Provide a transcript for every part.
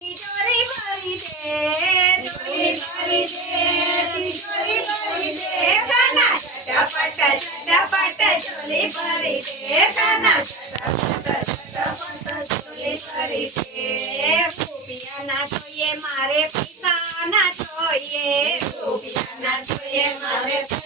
ભરી દે તિજોરી ભરી દે તિજોરી ભરી દે કાના ભરી દે કાના ચટપટ ચટપટ મારે પૈસાના જોઈએ રૂપિયાના જોઈએ મારે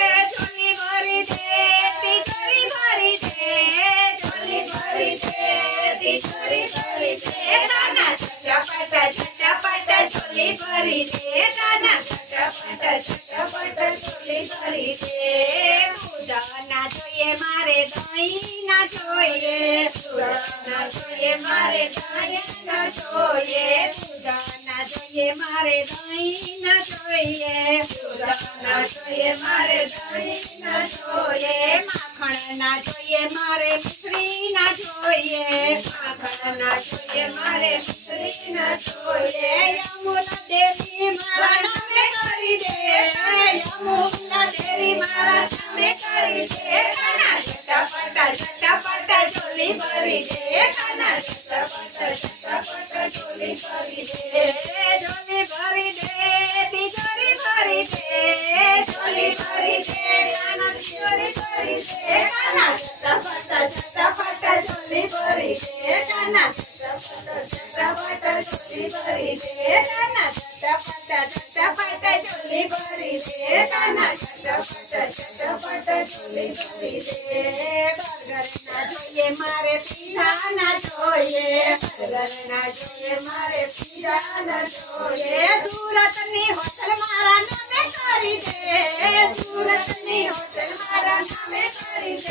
ચટપટ ચટપટ ચોરી ભરી દે કાના ચટપટ ચટપટ ચોરી ભરી દે ના જોઈએ મારે ના જોઈએ જોઈએ મારે દહીં ના ના જોઈએ, મારે દહીં ના જોઈએ. ના જોઈએ, મારે દહીં ના જોઈએ. માખણ ના જોઈએ, મારે મિશ્રી ના જોઈએ. માખણ ના જોઈએ, મારે મિશ્રી ના જોઈએ. ચોલી ભરી દે કાના ભરી દે ચોલી ભરી દે તિજોરી ભરી દે ચોલી ચટપટ ચટપટ ચોલી ભરી દે કાના ચટપટ ચટપટ ચોલી ભરી દે બર્ગર ના જોઈએ મારે પીઝા ના જોઈએ બર્ગર ના જોઈએ મારે પીઝા ના જોઈએ સુરતની હોટલ મારા નામે કરી દે સુરતની હોટલ મારા નામે કરી દે કાના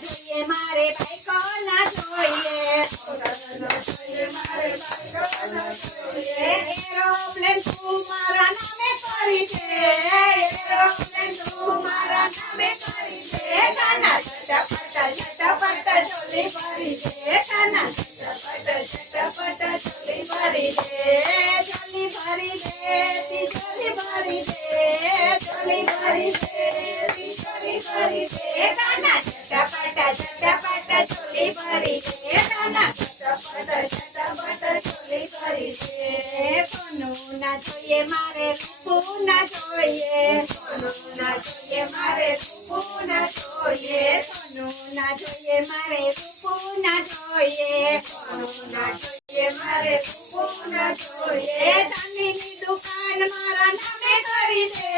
જોઈએ મારે ભાઈ ના જોઈએ. જોઈએ એરોપ્લેન તું મારા નામે કરી દે એરોપ્લેન તું મારા નામે કરી દે કાના ચટપટ ચટપટ ચોલી ભરી દે કાના ચટપટ ચટપટ ચોલી ભરી દે ચોલી જોઈએ મારે રૂપું ના જોઈએ સોનું ના જોઈએ મારે રૂપું ના જોઈએ સોનું ના જોઈએ મારે રૂપું ના જોઈએ સોનું ના જોઈએ મારે રૂપું ના જોઈએ ચાંદીની દુકાન મારા નામે કરી દે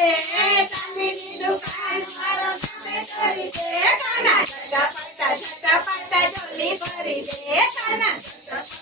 ચાંદીની દુકાન મારા નામે કરી દે કાના ચટપટ ચટપટ ચોલી ભરી દે કાના ચટપટ ચટપટ ચોલી ભરી દે ચોલી ભરી દે તિજોરી ભરી દે ચોલી ભરી દે તિજોરી ભરી દે કાના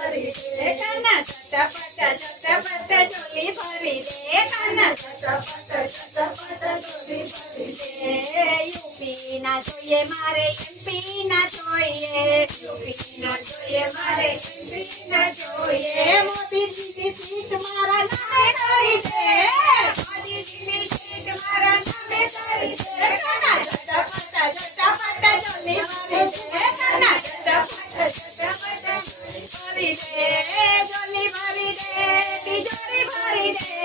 ભરી દે ભરી દે કાના ના જોઈએ મારે એમપી ના જોઈએ યુપી ના જોઈએ મારે એમપી ના જોઈએ દે મોદીજીની સીટ મારા